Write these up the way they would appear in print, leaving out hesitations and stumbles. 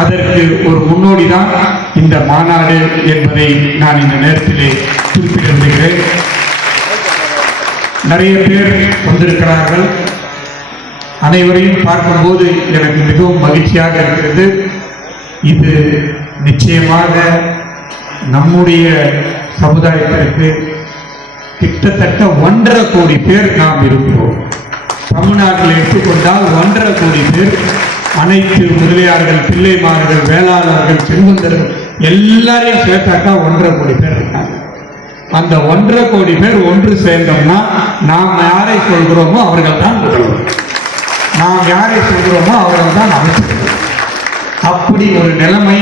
அதற்கு ஒரு முன்னோடிதான் இந்த மாநாடு என்பதை நான் இந்த நேரத்திலே குறிப்பிட விரும்புகிறேன். நிறைய பேர் வந்திருக்கிறார்கள். அனைவரையும் பார்க்கும்போது எனக்கு மிகவும் மகிழ்ச்சியாக இருக்கிறது. இது நிச்சயமாக நம்முடைய சமுதாயத்திற்கு கிட்டத்தட்ட 1.5 கோடி பேர் நாம் இருக்கிறோம். தமிழ்நாட்டில் எடுத்துக்கொண்டால் 1.5 கோடி பேர், அனைத்து முதலியார்கள், பிள்ளைமார்கள், வேளாளர்கள், செல்வந்தர்கள் எல்லாரையும் சேர்த்தாக்கா 1.5 கோடி பேர் இருக்காங்க. அந்த 1.5 கோடி பேர் ஒன்று சேர்ந்தோம்னா நாம் யாரை சொல்கிறோமோ அவர்கள் தான் முதல்வர், நாம் யாரை சொல்கிறோமோ அவர்கள் தான் அமைச்சர்கள். அப்படி ஒரு நிலைமை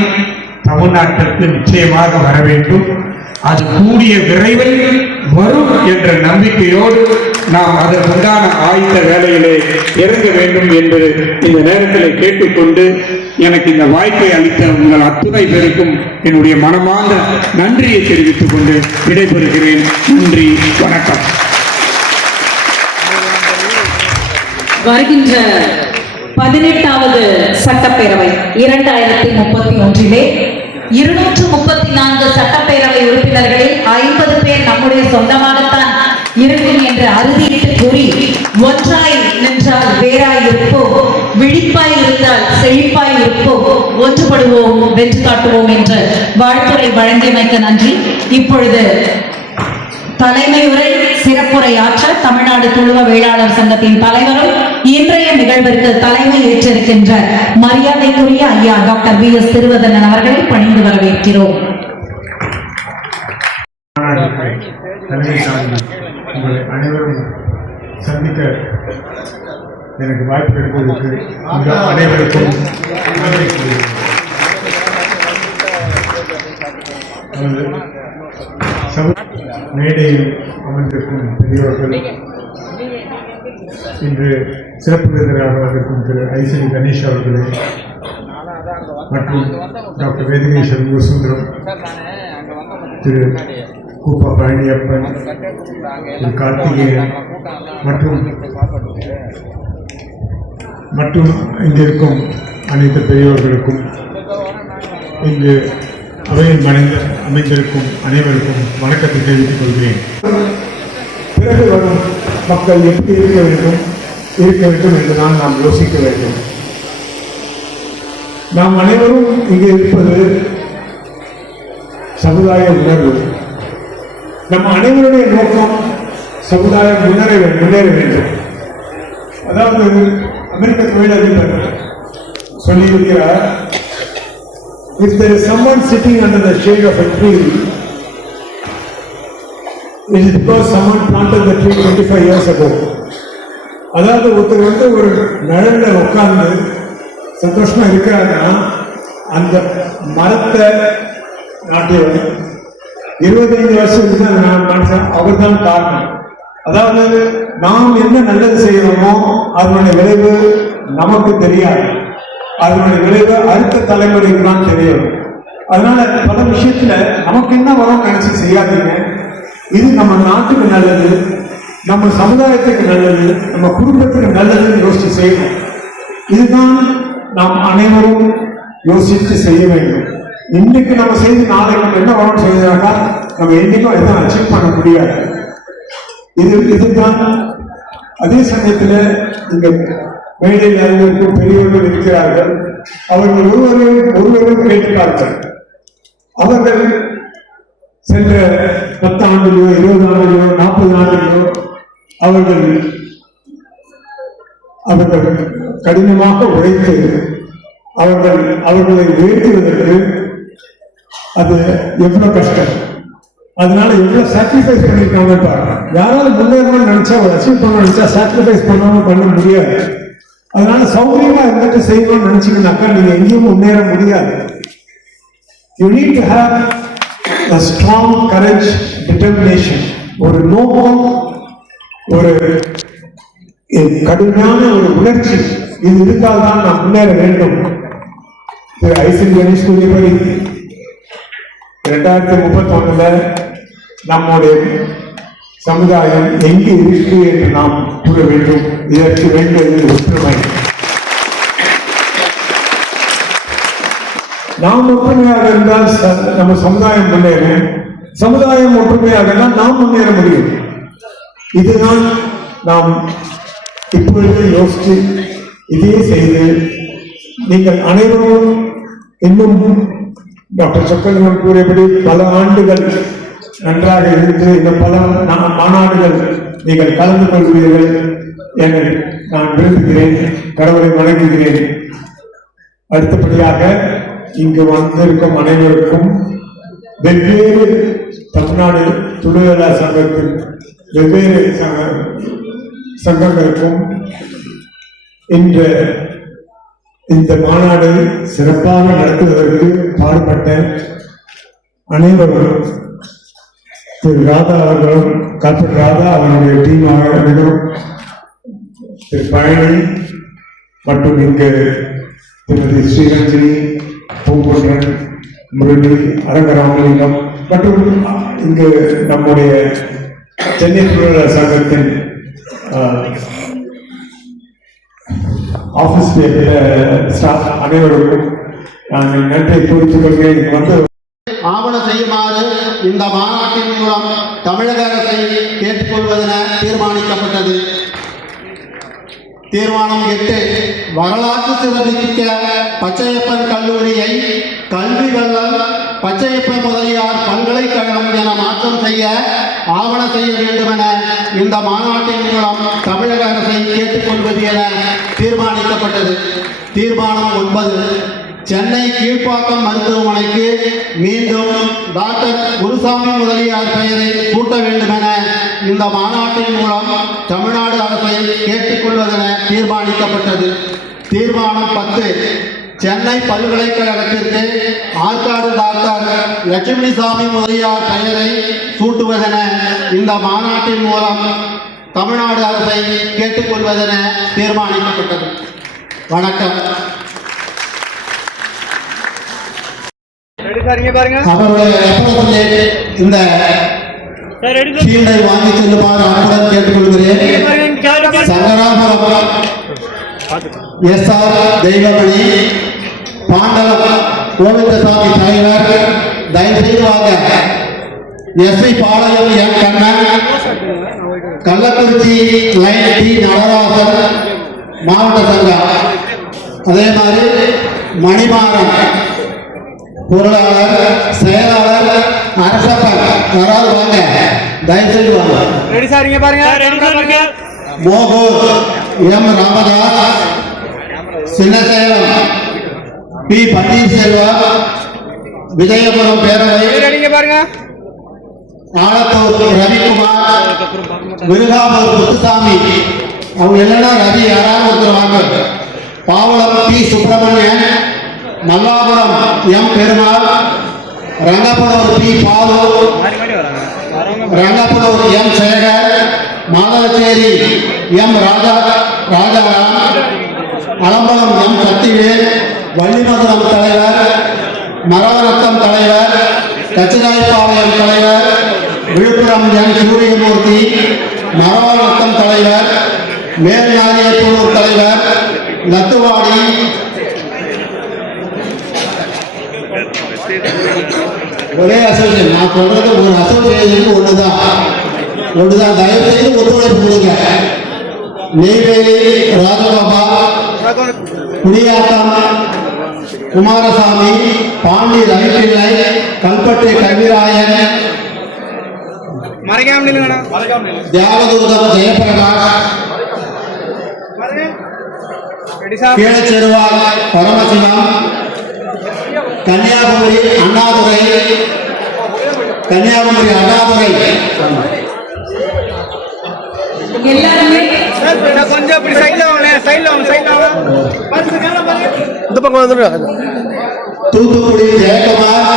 தமிழ்நாட்டிற்கு நிச்சயமாக வர வேண்டும். அது கூடிய விரைவில் வரும் என்ற நம்பிக்கையோடு நாம் அதற்குண்டான ஆயத்த வேலையிலே இறங்க வேண்டும் என்று இந்த நேரத்தில் கேட்டுக்கொண்டு எனக்கு இந்த வாய்ப்பை அளித்த உங்கள் அத்துணை பேருக்கும் என்னுடைய மனமார்ந்த நன்றியை தெரிவித்துக் கொண்டு விடைபெறுகிறேன். நன்றி, வணக்கம். வருகின்ற 18வது சட்டப்பேரவை 2031 234 சட்டப்பேரவை உறுப்பினர்களில் 50 பேர் நம்முடைய சொந்தமாகத்தான் இருக்கும் என்று அறுதியிட்டு கூறி, ஒன்றாய் நின்றால் வேறாய் இருப்போம், விழிப்பாய் இருந்தால் செழிப்பாய் இருப்போம், ஒன்றுபடுவோம், வென்று காட்டுவோம் என்ற வாழ்த்துரை வழங்கியமைக்கு நன்றி. இப்பொழுது தலைமையுரை சிறப்புரை ஆற்ற தமிழ்நாடு துளுவ வேளாளர் சங்கத்தின் தலைவரும் இன்றைய நிகழ்விற்கு தலைமை ஏற்றிருக்கின்ற மரியாதைக்குரிய ஐயா டாக்டர் வி எஸ் திருவதனன் அவர்களை பணிந்து வரவேற்கிறோம். உங்களை அனைவரும் சந்திக்க எனக்கு வாய்ப்பு கிடைப்பதற்கு அனைவருக்கும் நன்றி கூறுகிறேன். மேடையில் அமர்ந்திருக்கும் பெரியவர்கள், இன்று சிறப்பு விருந்தினராக வந்திருக்கும் திரு ஐசனி கணேஷ் அவர்களே மற்றும் டாக்டர் வேதிகேஸ்வரன் யுவசுந்தரம், திரு கூப்பா பழனியப்பன், திரு கார்த்திகேயன் மற்றும் இங்கிருக்கும் அனைத்து பெரியவர்களுக்கும், இங்கு அவையில் அமைந்திருக்கும் அனைவருக்கும் வணக்கத்தை தெரிவித்துக் கொள்கிறேன். பிறகு வரும் மக்கள் எப்படி இருக்க வேண்டும் என்றுதான் நாம் யோசிக்க வேண்டும். நாம் அனைவரும் இங்கே இருப்பது சமுதாய உணர்வு. நம் அனைவருடைய நோக்கம் சமுதாயம் முன்னேற வேண்டும். அதாவது அமெரிக்க தொழிலதிபர் சொல்லியிருக்கிறார், if there is someone sitting under the shade of a tree, it is because someone planted the tree 25 years ago. அதாவது ஒருத்தர் ஒரு நிழல்ல உட்கார்ந்து சந்தோஷமா இருக்கிறாங்கன்னா அந்த மரத்தை நாட்டியவர் 25 வருஷத்துக்கு அவர் தான் காரணம். அதாவது நாம் என்ன நல்லது செய்யணுமோ அதனுடைய விளைவு நமக்கு தெரியாது, அதனுடைய விளைவு அடுத்த தலைமுறைக்கு தான் தெரியும். அதனால பல விஷயத்துல நமக்கு என்ன வரும் நினைச்சு செய்யாதீங்க. இது நம்ம நாட்டுக்கு நல்லது, நம்ம சமுதாயத்துக்கு நல்லது, நம்ம குடும்பத்துக்கு நல்லதுன்னு யோசிச்சு செய்யணும். இதுதான் நாம் அனைவரும் யோசித்து செய்ய வேண்டும். இன்னைக்கு நம்ம செய்து நாளைக்கு நம்ம என்ன வரும் செய்யறாக்கா நம்ம என்னைக்கும் இதுதான் அச்சீவ் பண்ண முடியாது. இதுதான். அதே சமயத்துல இங்க மேடையில் இருக்கும் பெரியவர்கள் இருக்கிறார்கள். அவர்கள் ஒருவரும் கேட்கிறார்கள். அவர்கள் சென்ற 10 ஆண்டுகளோ 20 ஆண்டுகளோ 40 ஆண்டுகளோ அவர்கள் கடினமாக உழைத்து அவர்களை உயர்த்துவதற்கு அது எவ்வளவு கஷ்டம், அதனால எவ்வளவு சாக்ரிஃபைஸ் பண்ணிருக்காங்க பாருங்க. யாராவது முன்னேறணும்னு நினைச்சா, ஒரு அச்சீவ் பண்ண நினைச்சா சாக்ரிஃபைஸ் பண்ணாம பண்ண முடியாது. அதனால சௌகரியமா இருந்துட்டு செய்யணும்னு நினைச்சீங்கன்னாக்கா நீங்க எங்கேயும் முன்னேற முடியாது. You need to have a strong courage, determination. ஒரு நோக்கம், ஒரு கடுமையான ஒரு உணர்ச்சி, இது இருந்தால் தான் நாம் முன்னேற வேண்டும். திரு ஐசன் கணேஷ் கூறியபடி 2031 நம்முடைய சமுதாயம் எங்கே இருக்கு என்று நாம் கூற வேண்டும். இதற்கு வேண்டியது ஒற்றுமை. நாம் ஒற்றுமையாக இருந்தால் நம்ம சமுதாயம் முன்னேறும், சமுதாயம் ஒற்றுமையாக இருந்தால் நாம் முன்னேற முடியும். இதுதான் நாம் இப்பொழுது யோசித்து இதே செய்து நீங்கள் அனைவரும் இன்னும் டாக்டர் சொக்கலிங்கம் கூறியபடி பல ஆண்டுகள் நன்றாக இருந்து இன்னும் பல மாநாடுகள் நீங்கள் கலந்து கொள்வீர்கள் என நான் விரும்புகிறேன். கடவுளை வணங்குகிறேன். அடுத்தபடியாக இங்கு வந்திருக்கும் அனைவருக்கும் வெவ்வேறு தமிழ்நாடு தொழிலாளர் சங்கத்தின் வெவ்வேறு சங்கங்களுக்கும் இந்த மாநாடு சிறப்பாக நடத்துவதற்கு பாடுபட்ட அனைவரும் திரு ராதா அவர்களும் கார்பரேட் ராதா அவருடைய டீமாகவும் திரு பழனி மற்றும் இங்கு திருமதி ஸ்ரீரஞ்சனி, பூங்குன்றன், முரளி, அரங்கராமலிங்கம் மற்றும் இங்கு நம்முடைய சென்னை தொழிலாளர் சங்கத்தின் ஆபீஸ் ஸ்டாஃப் அனைவருக்கும் நான் நன்றி தெரிவித்துக் கொள்கிறேன். வந்து ஆவணம் செய்யுமாறு இந்த மாநாட்டின் மூலம் தமிழக அரசை கேட்டுக்கொள்வதென தீர்மானிக்கப்பட்டது. தீர்மானம் 8, வரலாற்று சிறப்புமிக்க பச்சையப்பன் கல்லூரியை கல்வி வள்ளல் பச்சையப்பன் முதலியார் பல்கலைக்கழகம் என மாற்றம் செய்ய ஆவணம் செய்ய வேண்டுமென இந்த மாநாட்டின் மூலம் தமிழக அரசை கேட்டுக்கொள்வது என தீர்மானிக்கப்பட்டது. தீர்மானம் 9, சென்னை கீழ்ப்பாக்கம் மருத்துவமனைக்கு மீண்டும் டாக்டர் குருசாமி முதலியார் பெயரை சூட்ட வேண்டுமென இந்த மாநாட்டின் மூலம் தமிழ்நாடு அரசை கேட்டுக்கொள்வதென தீர்மானிக்கப்பட்டது. தீர்மானம் 10, சென்னை பல்கலைக்கழகத்திற்கு ஆற்காடு டாக்டர் லட்சுமிசாமி முதலியார் பெயரை சூட்டுவதென இந்த மாநாட்டின் மூலம் தமிழ்நாடு அரசை கேட்டுக்கொள்வதென தீர்மானிக்கப்பட்டது. வணக்கம். அவருடைய இந்த ஷீல்டை வாங்கி செல்லுமாறு அன்புடன் கேட்டுக்கொள்கிறேன். சங்கராபுரம் எஸ்.ஆர். தெய்வமணி, பாண்டவம் கோவிந்தசாமி தலைவர், தயவுசெய்து வாங்க. எஸ்.ஐ. பாளையம் என் கண்ணன், கள்ளக்குறிச்சி லைன் டி. நடராசன் மாவட்ட சங்கம், அதே மாதிரி மணிமாறன் பொருளாளர், செயலாளர், அரசப்பன், யாராவது வாங்க, தயவுசெய்து வாங்க. மோகூர் எம். ராமதாஸ், சின்னசேலம் பி. பன்னீர்செல்வம், விஜயபுரம் பேரவை, ஆலத்தூர் ரவிக்குமார், விருகாமூர் முத்துசாமி, அவங்க இல்லைன்னா ரவி யாராவது ஒருத்தர் வாங்க. Pavalam P. Subramanian, Mallapuram M. Perumal, Rangappudur P. Balu, Rangappudur M. Sekar, Madhavacheri M. Rajaram, Alambalam M. Sathivel, Vallimadhuram தலைவர், மரவரத்தம் தலைவர், கச்சிராய்பாளையம் தலைவர், விழுப்புரம் எம். சூரியமூர்த்தி, மரவரத்தம் தலைவர், மேல்நாரியப்பூர் தலைவர், லத்துவாடி, ஒரே அசோசியேஷன். நான் சொல்றது ஒரு அசோசியேஷன் ஒண்ணுதான். தயவு செய்து ஒத்துழைப்பு கொடுங்க. நெய்வேலி ராஜகோபா, குடியாத்தம் குமாரசாமி, பாண்டி ரவிப்பிள்ளை, கல்பட்டி கவிராயன், தியாகதுர்கம் ஜெயபிரகாஷ், கீழச்செருவாய் பரமசிவம், கன்னியாகுமரி அண்ணாதுரை, எல்லாருமே கொஞ்சம் இப்படி சைடுல வாங்க. இந்த பக்கம் வந்துடுறாங்க. தூத்துக்குடி ஜெயக்குமார்,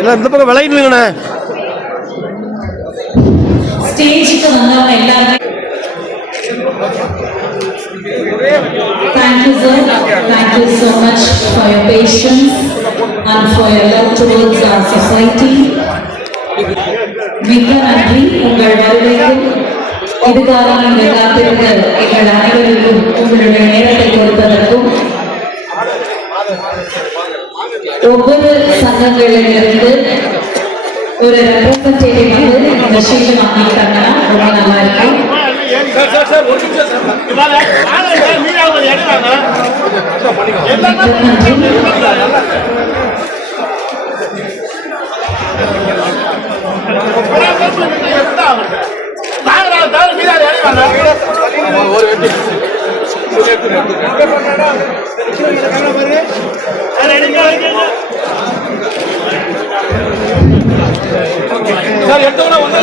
எல்லாம் இந்த பக்கம் விளையிடுங்கண்ணே. ஸ்டேஜுக்கு வந்தவங்க எல்லாருமே thank you sir, thank you so much for your patience and for your love towards our society. மிக்க நன்றி உங்கள் வருகைக்கு. இதுக்காக நீங்கள் காத்திருந்த எங்கள் அனைவருக்கும் உங்களுடைய நேரத்தை கொடுப்பதற்கும் ஒவ்வொரு சங்கங்களிலிருந்து ஒரு ரெப்ரசன்டேட்டிவ் வந்து இந்த ஷீல்டு வாங்கிட்டாங்கன்னா ரொம்ப நல்லா இருக்கும். சார் எடுத்தோம்னா வந்து